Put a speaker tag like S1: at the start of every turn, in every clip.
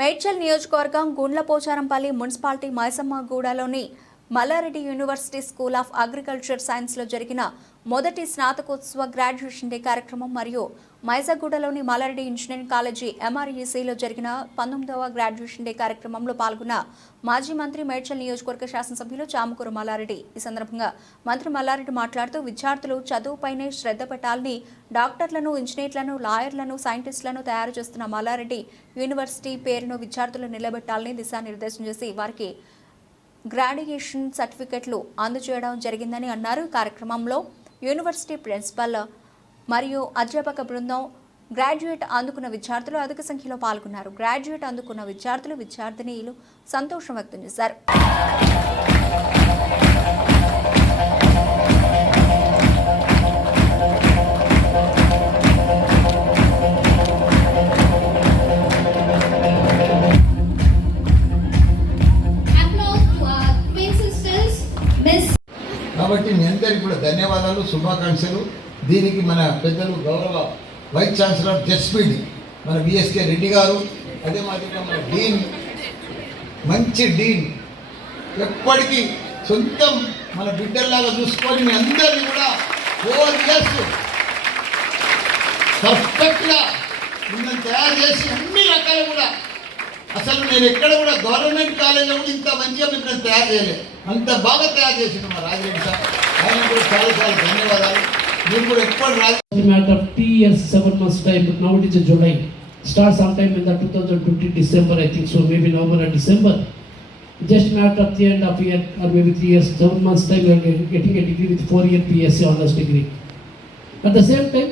S1: మేడ్చల్ నియోజకవర్గం Gundlapocharampalli municipality మైసమ్మగూడలోని Mallareddy university school of agriculture సైన్స్లో జరిగిన మొదటి స్నాతకోత్సవ గ్రాడ్యుయేషన్ డే కార్యక్రమం మరియు మైజాగూడలోని మాలారెడ్డి ఇంజనీరింగ్ కాలేజీ ఎంఆర్ఈసీలో జరిగిన పంతొమ్మిదవ గ్రాడ్యుయేషన్ డే కార్యక్రమంలో పాల్గొన్న మాజీ మంత్రి మేడ్చల్ నియోజకవర్గ శాసనసభ్యులు చామకూరు మల్లారెడ్డి. ఈ సందర్భంగా మంత్రి మల్లారెడ్డి మాట్లాడుతూ విద్యార్థులు చదువుపైనే శ్రద్ధ పెట్టాలని డాక్టర్లను ఇంజనీర్లను లాయర్లను సైంటిస్టులను తయారు చేస్తున్న మల్లారెడ్డి యూనివర్సిటీ పేరును విద్యార్థులు నిలబెట్టాలని దిశానిర్దేశం చేసి వారికి గ్రాడ్యుయేషన్ సర్టిఫికెట్లు అందజేయడం జరిగిందని అన్నారు. కార్యక్రమంలో యూనివర్సిటీ ప్రిన్సిపల్ మరియు అధ్యాపక బృందం గ్రాడ్యుయేట్ అందుకున్న విద్యార్థులు అధిక సంఖ్యలో పాల్గొన్నారు. గ్రాడ్యుయేట్ అందుకున్న విద్యార్థులు విద్యార్థినీలు సంతోషం వ్యక్తం చేశారు.
S2: ధన్యవాదాలు శుభాకాంక్షలు. దీనికి మన పెద్దలు గౌరవ వైస్ ఛాన్సలర్ జస్పీడి మన బిఎస్కే రెడ్డి గారు అదే మాదిరిగా మన డీన్ మంచి డీన్ ఎప్పటికీ సొంతం మన బిడ్డల్లాగా చూసుకొని మీ అందరినీ కూడా ఫోర్ ఇయర్స్ పర్ఫెక్ట్గా మిమ్మల్ని తయారు చేసి అన్ని రకాలు కూడా. అసలు నేను ఎక్కడ కూడా గవర్నమెంట్ కాలేజీలో కూడా ఇంత మంచిగా మిమ్మల్ని తయారు చేయలేదు. అంత బాగా తయారు చేసిండు మా రాజరెడ్డి సార్ ఆయన కూడా చాలా చాలా ధన్యవాదాలు మీరు కూడా ఎక్కువ రాజ
S3: a matter of three years, seven months time, but now it is in July. Start sometime in the 2020 December, I think so, maybe November or December. Just matter of three and a half year or maybe three years, seven months time, you are getting getting a degree with four year PSC honors degree. At the same time,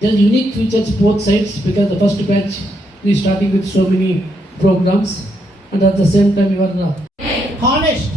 S3: there are unique features both sides because the first batch is starting with so many programs and at the same time you are uh,
S4: honest,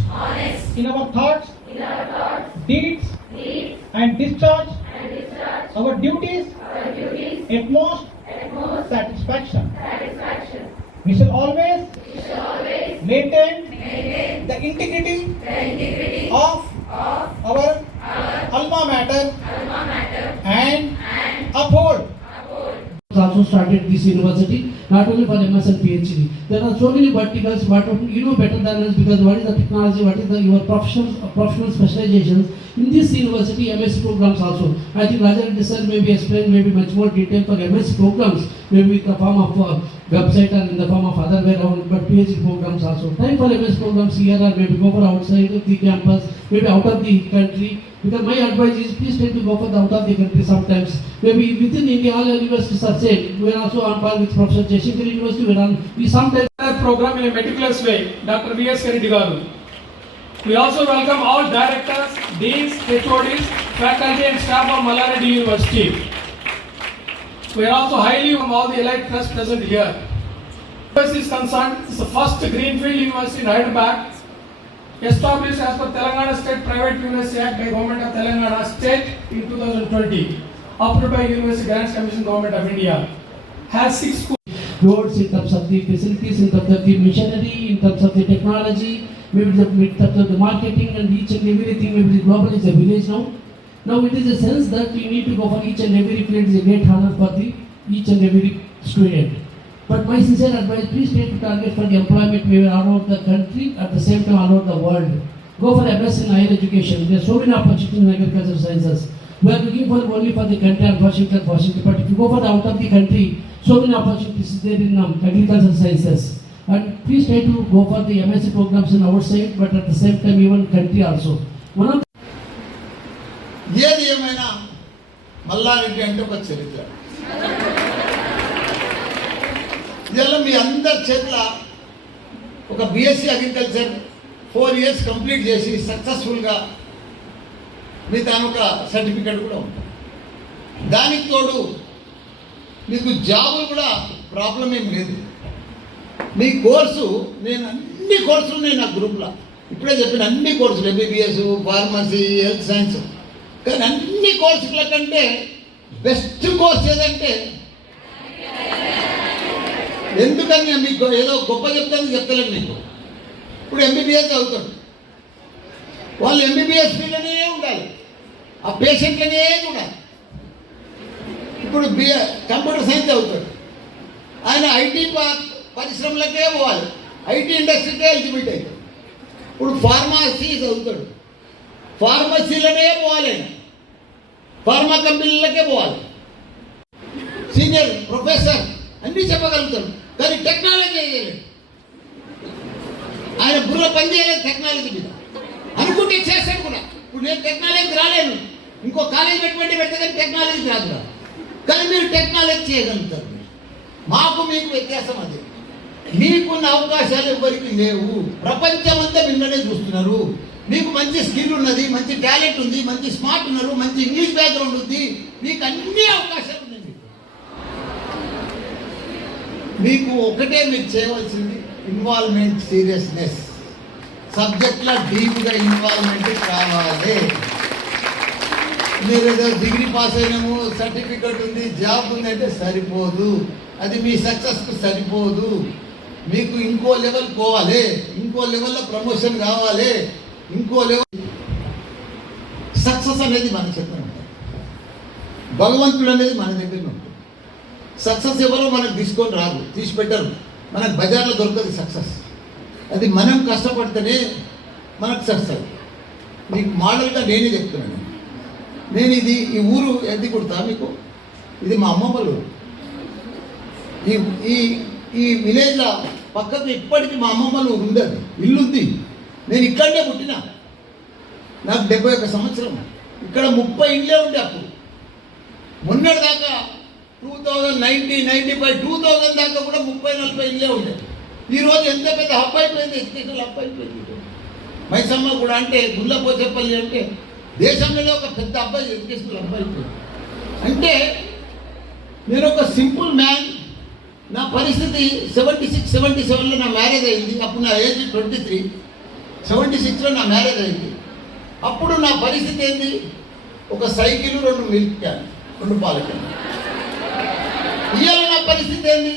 S4: in our thoughts, in our thoughts deeds, deeds and, discharge and discharge our duties, our duties at most, at most satisfaction. satisfaction. We shall always, we shall always maintain, maintain the integrity, the integrity of, of our, our alma mater, alma mater and, and uphold. uphold.
S3: Also started this university not only for MS and PhD. There are so many verticals, but you know better than us because what is the technology, what is the your professional professional specializations in this university MS programs also. I think Raja sir maybe explain maybe much more detail for MS programs, maybe with the form of uh, website and in the form of other way around, but PhD programs also. Time for MS programs here or maybe go for outside of the campus, maybe out of the country. Because my advice is please try to go for the out of the country sometimes. Maybe within India, all universities are same. We are also on par with Professor Jayashankar University. We on, we sometimes
S5: program in a meticulous way, Dr. V.S. Reddy garu. We also welcome all directors, deans, HODs, faculty and staff of Malareddy University. We are also highly from all the elite trusts present here. University is concerned, it's the first greenfield university in Hyderabad, established as per Telangana State Private University Act by Government of Telangana State in 2020, approved by University Grants Commission Government of India. Has six schools.
S3: roads, in terms of the facilities, in terms of the machinery, in terms of the technology, maybe the, in terms of the marketing and each and everything, maybe the global is a village now. Now it is a sense that we need to go for each and every field is a great honor for the each and every student. But my sincere advice, please try to target for the employment maybe all over the country, at the same time all over the world. Go for MS in higher education. There are so many opportunities in agricultural sciences. We are looking for only for the country Washington, Washington. But if you go for the out of the country, so many opportunities there in um, agricultural sciences. And please try to go for the MSc programs in our side, but at the same time even country also. One of
S2: ఏది ఏమైనా మల్లారెడ్డి అంటే ఒక చరిత్ర. ఇవాళ మీ అందరి చేతుల ఒక BSc agriculture four years complete చేసి సక్సెస్ఫుల్గా మీ దాని ఒక సర్టిఫికెట్ కూడా ఉంటుంది. దానికి తోడు మీకు జాబులు కూడా ప్రాబ్లం ఏం లేదు. మీ కోర్సు నేను అన్ని కోర్సులు ఉన్నాయి నా గ్రూప్లో ఇప్పుడే చెప్పిన అన్ని కోర్సులు ఎంబీబీఎస్ ఫార్మసీ హెల్త్ సైన్స్ కానీ అన్ని కోర్సుల కంటే బెస్ట్ కోర్స్ ఏదంటే ఎందుకని నేను మీకు ఏదో గొప్ప చెప్తాను చెప్తలేదు మీకు. ఇప్పుడు ఎంబీబీఎస్ చదువుతాడు. వాళ్ళు ఎంబీబీఎస్ ఫీల్డ్లోనే ఉండాలి. ఆ పేషెంట్లనే చూడాలి ఇప్పుడు బిఏ కంప్యూటర్ సైన్స్ చదువుతాడు. ఆయన ఐటీ పరిశ్రమలకే పోవాలి. ఐటీ ఇండస్ట్రీకే ఎలిజిబిలిటీ అవుతాడు ఇప్పుడు ఫార్మసీ చదువుతాడు. ఫార్మసీలనే పోవాలి. ఫార్మా కంపెనీలకే పోవాలి. సీనియర్ ప్రొఫెసర్ అన్నీ చెప్పగలుగుతాడు కానీ టెక్నాలజీ చేయలేడు ఆయన బుర్ర పని చేయలేదు టెక్నాలజీ మీద. అనుకుంటే చేస్తాను కూడా ఇప్పుడు నేను టెక్నాలజీకి రాలేను. ఇంకో కాలేజ్ పెట్టుబడి పెడితే కానీ టెక్నాలజీకి రాదు కానీ మీరు టెక్నాలజీ చేయగలుగుతారు. మాకు మీకు వ్యత్యాసం అది. మీకున్న అవకాశాలు ఎవరికి లేవు. ప్రపంచం అంతా మిమ్మల్నే చూస్తున్నారు. మీకు మంచి స్కిల్ ఉన్నది మంచి టాలెంట్ ఉంది మంచి స్మార్ట్ ఉన్నారు మంచి ఇంగ్లీష్ బ్యాక్గ్రౌండ్ ఉంది మీకు అన్ని అవకాశాలు ఉన్నాయి. మీకు. ఒకటే మీరు చేయవలసింది ఇన్వాల్వ్మెంట్ సీరియస్నెస్ సబ్జెక్ట్లో డీప్గా ఇన్వాల్వ్మెంట్ కావాలి. మీరు ఏదో డిగ్రీ పాస్ అయినాము సర్టిఫికేట్ ఉంది జాబ్ ఉంది అంటే సరిపోదు. అది మీ సక్సెస్కు సరిపోదు. మీకు ఇంకో లెవెల్ పోవాలి ఇంకో లెవెల్లో ప్రమోషన్ కావాలి ఇంకో లెవెల్. సక్సెస్ అనేది మన చేతిలో ఉంటుంది. భగవంతుడు అనేది మన దగ్గర ఉంటుంది. సక్సెస్ ఎవరో మనకు తీసుకొని రాదు తీసి పెట్టరు మనకు బజార్లో దొరకదు సక్సెస్ అది మనం కష్టపడితేనే మనకు సక్సెస్ మీకు మోడల్గా నేనే చెప్తున్నాను నేను. ఇది ఈ ఊరు ఎద్ది కుడతా మీకు? ఇది మా అమ్మమ్మలు ఈ ఈ ఈ విలేజ్లో పక్కకు ఇప్పటికీ మా అమ్మమ్మ వాళ్ళ ఉండదు. ఇల్లు ఉంది నేను ఇక్కడనే పుట్టిన. నాకు డెబ్బై ఒక సంవత్సరం. ఇక్కడ ముప్పై ఇండ్లే ఉండే అప్పుడు. మొన్నటి దాకా two thousand ninety ninety five two thousand దాకా కూడా ముప్పై నలభై ఇండ్లే ఉండే. ఈరోజు ఎంత పెద్ద హబ్ అయిపోయింది ఎడ్యుకేషన్ హబ్ అయిపోయింది. మైసమ్మ కూడా అంటే గుండ్లపోచేపల్లి అంటే దేశంలోనే ఒక పెద్ద అబ్బాయి ఎడ్యుకేషన్ హబ్ అయిపోయింది. అంటే నేను ఒక సింపుల్ మ్యాన్. నా పరిస్థితి సెవెంటీ సిక్స్ సెవెంటీ సెవెన్లో నా మ్యారేజ్ అయింది. అప్పుడు నా ఏజ్ ట్వంటీ త్రీ. సెవెంటీ సిక్స్లో నా మ్యారేజ్ అయింది. అప్పుడు నా పరిస్థితి ఏంది? ఒక సైకిల్ రెండు మిల్క్ క్యాన్ రెండు పాల క్యాన్. ఇవాళ నా పరిస్థితి ఏంది?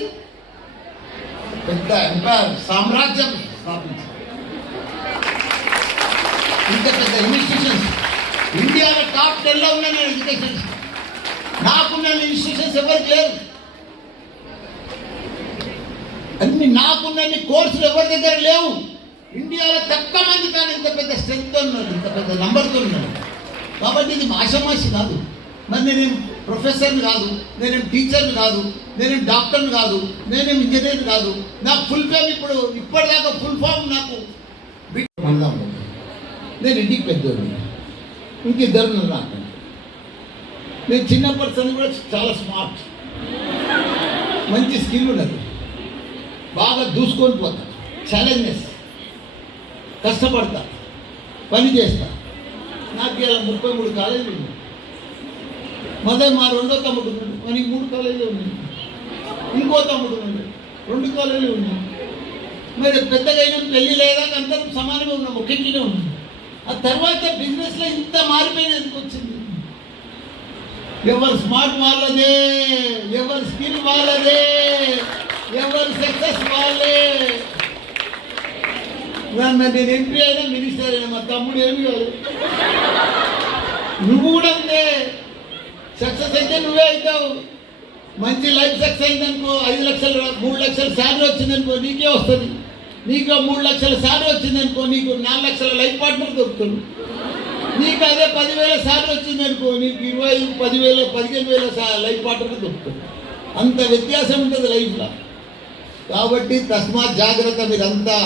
S2: పెద్ద ఎంపైర్ సామ్రాజ్యం స్థాపించారు. ఇంత పెద్ద ఇన్స్టిట్యూషన్స్ ఇండియాలో టాప్ టెన్లో ఉన్న నేను ఎడ్యుకేషన్స్ నాకున్న ఇన్స్టిట్యూషన్స్ ఎవరికి లేరు అన్ని నాకున్న కోర్సులు ఎవరి దగ్గర లేవు? ఇండియాలో తక్కువ మంది కానీ ఇంత పెద్ద స్ట్రెంగ్త్ ఉన్నాడు ఇంత పెద్ద నంబర్తో ఉన్నాడు కాబట్టి ఇది మాషమాషి కాదు. మరి నేనేం ప్రొఫెసర్ని కాదు నేనేం టీచర్ని కాదు నేనేం డాక్టర్ని కాదు నేనేం ఇంజనీర్ని కాదు. నాకు ఫుల్ ఫామ్ ఇప్పుడు ఇప్పటిదాకా ఫుల్ ఫామ్ నాకు మళ్ళా నేను ఇంటికి పెద్దోడు ఇంకిద్దరు ఉన్నారు నాకు నేను చిన్న పర్సన్ కూడా చాలా స్మార్ట్ మంచి స్కిల్ ఉన్నది. బాగా దూసుకొని పోతాను ఛాలెంజెస్ కష్టపడతా పని చేస్తా. నాకు ఇలా ముప్పై మూడు కాలేజీలు ఉన్నాయి. మొదటి మా రెండో తమ్ముడు ఉన్నాడు మనకి మూడు కాలేజీలు ఉన్నాయి. ఇంకో తమ్ముడు ఉన్నాడు రెండు కాలేజీలు ఉన్నాయి. మరి పెద్దగా పెళ్ళి లేదా అందరం సమానంగా ఉన్నాం ఒక్కింటినే ఉన్నాం. ఆ తర్వాత బిజినెస్లో ఇంత మారిపోయిన ఎందుకు వచ్చింది? ఎవరు స్మార్ట్ వాళ్ళదే ఎవరు స్కిల్ వాళ్ళదే ఎవరు సక్సెస్ వాళ్ళే. నేను ఎంపీ అయినా మినిస్టర్ అయినా మా తమ్ముడు ఏమి కాదు. నువ్వు కూడా అంతే. సక్సెస్ అయితే నువ్వే అవుతావు. మంచి లైఫ్ సక్సెస్ అయిందనుకో ఐదు లక్షలు మూడు లక్షల శాలరీ వచ్చిందనుకో నీకే వస్తుంది. నీకు మూడు లక్షల శాలరీ వచ్చిందనుకో నీకు నాలుగు లక్షల లైఫ్ పార్ట్నర్ దొరుకుతుంది. నీకు అదే పదివేల శాలరీ వచ్చిందనుకో నీకు ఇరవై పదివేల పదిహేను వేల లైఫ్ పార్ట్నర్ దొరుకుతుంది. అంత వ్యత్యాసం ఉంటుంది లైఫ్లో కాబట్టి తస్మాత్ జాగ్రత్త మీరంతా.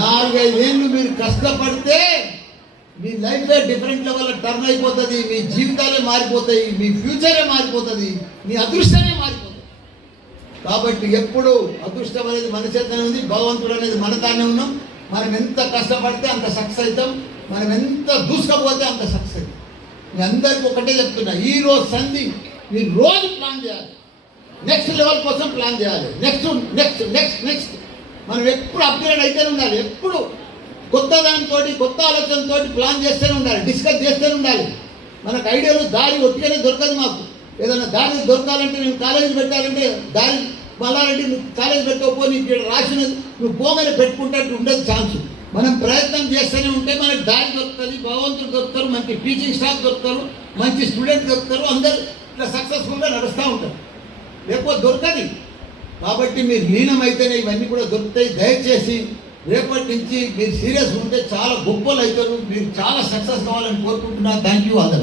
S2: నాలుగైదేళ్ళు మీరు కష్టపడితే మీ లైఫే డిఫరెంట్ లెవెల్ టర్న్ అయిపోతుంది మీ జీవితాలే మారిపోతాయి మీ ఫ్యూచరే మారిపోతుంది మీ అదృష్టమే మారిపోతుంది. కాబట్టి ఎప్పుడు అదృష్టం అనేది మన చేతనే ఉంది భగవంతుడు అనేది మనతానే ఉన్నాం. మనం ఎంత కష్టపడితే అంత సక్సెస్ అవుతాం మనం ఎంత దూసుకపోతే అంత సక్సెస్ అవుతాం. మీ అందరికీ ఒకటే చెప్తున్నా ఈ రోజు సంధి మీరు రోజు ప్లాన్ చేయాలి. నెక్స్ట్ లెవెల్ కోసం ప్లాన్ చేయాలి. Next next next next. మనం ఎప్పుడు అప్గ్రేడ్ అయితేనే ఉండాలి. ఎప్పుడు కొత్త దానితో కొత్త ఆలోచనతో ప్లాన్ చేస్తూనే ఉండాలి డిస్కస్ చేస్తూనే ఉండాలి. మనకు ఐడియాలు దారి ఒట్టిగానే దొరకదు మాకు. ఏదైనా దారి దొరకాలంటే నేను కాలేజీ పెట్టాలంటే దారి మళ్ళాలంటే నువ్వు కాలేజీ పెట్టకపో నీకు ఇక్కడ రాసిన నువ్వు పోగానే పెట్టుకుంటే ఉండదు ఛాన్స్ మనం ప్రయత్నం చేస్తూనే ఉంటే మనకు దారి దొరుకుతుంది భగవంతుడు దొరుకుతారు మంచి టీచింగ్ స్టాఫ్ దొరుకుతారు మంచి స్టూడెంట్ దొరుకుతారు అందరు ఇట్లా సక్సెస్ఫుల్గా నడుస్తూ ఉంటారు. లేకపోతే దొరకదు. కాబట్టి మీరు లీనమైతేనే ఇవన్నీ కూడా దొరుకుతాయి. దయచేసి రేపటి నుంచి మీరు సీరియస్ ఉంటే చాలా గొప్పలు అవుతారు మీరు చాలా సక్సెస్ కావాలని కోరుకుంటున్నా. థ్యాంక్ యూ అందరు